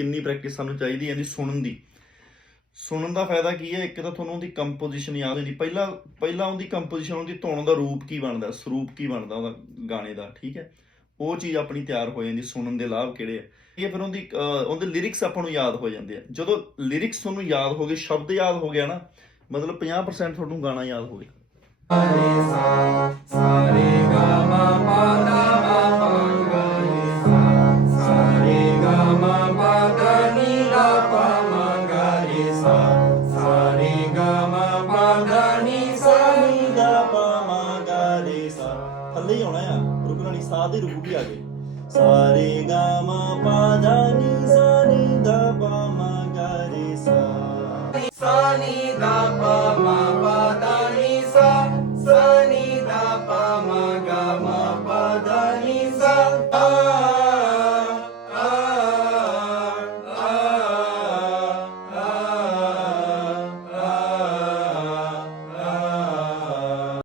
ਕਿੰਨੀ ਪ੍ਰੈਕਟਿਸ ਸਾਨੂੰ ਚਾਹੀਦੀ ਹੈ ਇਹਦੀ ਸੁਣਨ ਦੀ। ਸੁਣਨ ਦਾ ਫਾਇਦਾ ਕੀ ਹੈ? ਇੱਕ ਤਾਂ ਤੁਹਾਨੂੰ ਉਹਦੀ ਕੰਪੋਜੀਸ਼ਨ ਯਾਦ ਹੁੰਦੀ ਪਹਿਲਾਂ ਪਹਿਲਾਂ ਉਹਦੀ ਕੰਪੋਜੀਸ਼ਨ ਉਹਦੀ ਧੁਨ ਦਾ ਰੂਪ ਕੀ ਬਣਦਾ? ਸਰੂਪ ਕੀ ਬਣਦਾ ਉਹਦਾ ਗਾਣੇ ਦਾ, ਠੀਕ ਹੈ? ਉਹ ਚੀਜ਼ ਆਪਣੀ ਤਿਆਰ ਹੋ ਜਾਂਦੀ, ਸੁਣਨ ਦੇ ਲਾਭ ਕਿਹੜੇ ਆ? ਇਹ ਫਿਰ ਉਹਦੀ ਉਹਦੇ ਲਿਰਿਕਸ ਆਪਾਂ ਨੂੰ ਯਾਦ ਹੋ ਜਾਂਦੇ ਆ। ਜਦੋਂ ਲਿਰਿਕਸ ਤੁਹਾਨੂੰ ਯਾਦ ਹੋ ਗਏ, ਸ਼ਬਦ ਯਾਦ ਹੋ ਗਿਆ ਨਾ, ਮਤਲਬ 50% ਤੁਹਾਨੂੰ ਗਾਣਾ ਯਾਦ ਹੋ ਗਿਆ। ਥੱਲੇ ਹੀ ਆਉਣਾ ਆ। ਰੁਕਣਾ ਨਹੀਂ ਸਾਹ ਦੇ ਰੁਕ ਵੀ ਆ ਗਏ। ਸਾਰੇ ਗਾਮਾ ਪਾਦਾ ਨੀ ਸਾਨੀ ਦਾ ਬਾਮਾ ਗਾਰੇ ਸਾ। ਸਾਨੀ ਦਾ ਬਾਮਾ ਪਾਦਾ ਸਾ, ਸਾਨੀ ਦਾ